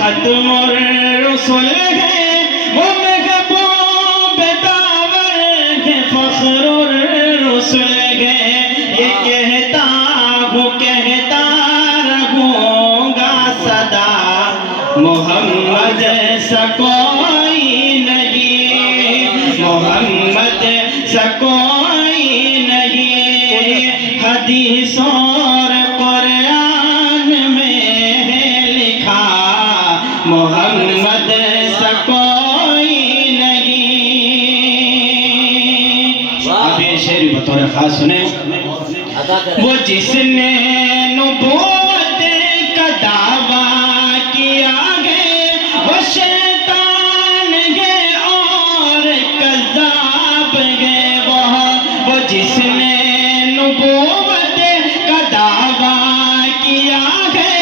ختم الرسل ہے وہ محبوب داور ہے فخر الرسل ہے یہ کہتا رہوں گا صدا محمد سا کوئی نہیں محمد سا کوئی نہیں حدیث اور قرآن میں ہے لکھا محمد سا کوئی نہیں آپ یہ شعر بطور خاص سنیں وہ جس نے نبوت کا دعویٰ کیا گے وہ شیطان گے اور کذاب گے وہ جس نے نبوت کا دعویٰ کیا گے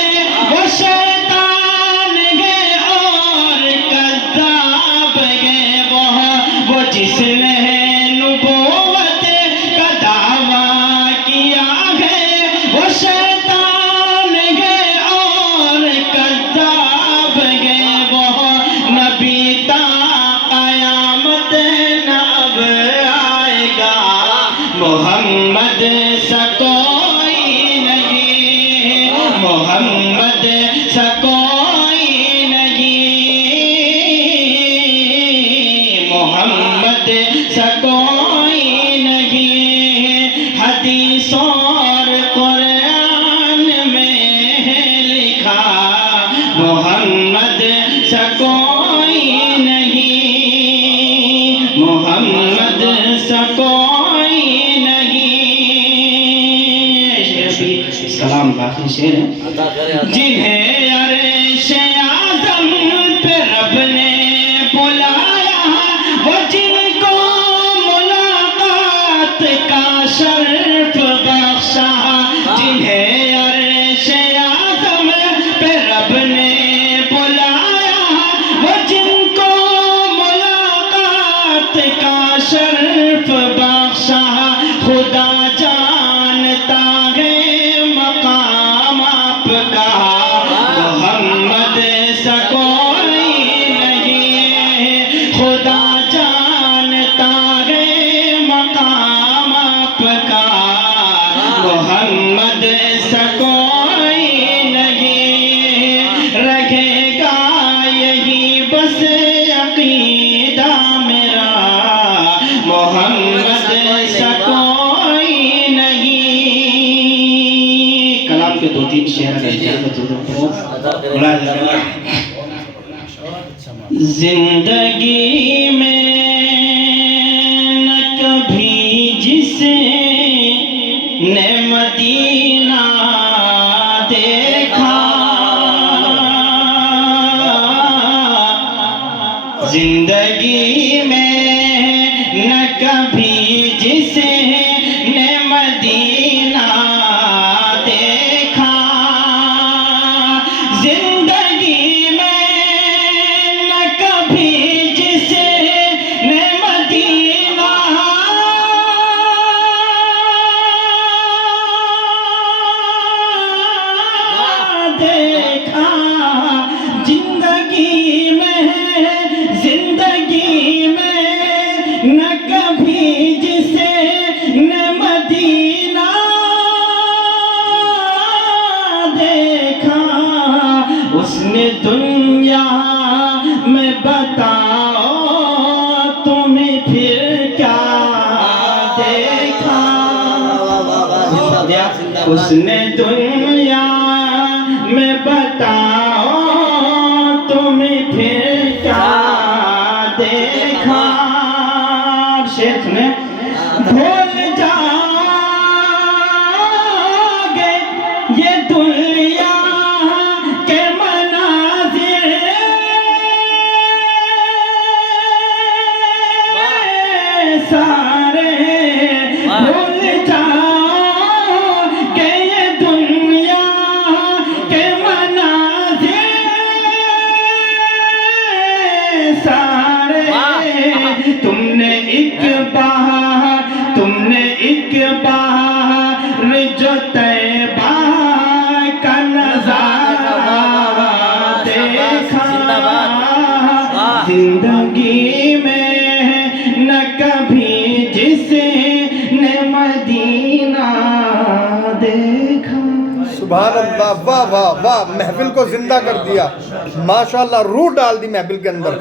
وہ شیطان گے اور کذاب گے وہ جس نے نبوت کا دعویٰ کیا گے وہ شیطان گے اور کذاب گے وہ نبی تا قیامت نہ اب آئے گا محمد سا کوئی نہیں محمد سا کوئی نہیں محمد سا کوئی نہیں حدیث اور قرآن میں ہے لکھا محمد سا کوئی نہیں محمد سا کوئی نہیں اس کلام کا آخری شعر ہے جنہیں عرش اعظم پہ رب نے بلایا وہ جن کو ملاقات کا شرف بخشا جنہیں عرش اعظم پہ رب نے بلایا وہ جن کو ملاقات کا شرف بخشا خدا جانتا ہے مقام آپ کا محمد سا کوئی نہیں خدا جانتا ہے مقام آپ کا محمد سا کوئی نہیں رکھے گا یہی بس عقیدہ میرا محمد سا کوئی نہیں کلام کے دو تین شعر زندگی میں نہ کبھی جسے نے مدینہ دیکھا زندگی میں نہ کبھی جسے نے مدینہ دیکھا زندگی میں نہ کبھی جسے نے مدینہ دیکھا زندگی میں نہ کبھی جسے نے مدینہ دیکھا اس نے دنیا میں بتاؤ تمہیں پھر کیا دیکھا اس نے دنیا میں بتاؤ تمہیں پھر کیا دیکھا شیخ نے بھول جاؤ گے یہ دنیا کے مناظر سارے بھول جاؤ گے یہ دنیا کے مناظر زندگی میں نہ کبھی جس نے مدینہ دیکھا. سبحان اللہ، واہ واہ واہ، محفل کو زندہ کر دیا ماشاءاللہ، روح ڈال دی محفل کے اندر.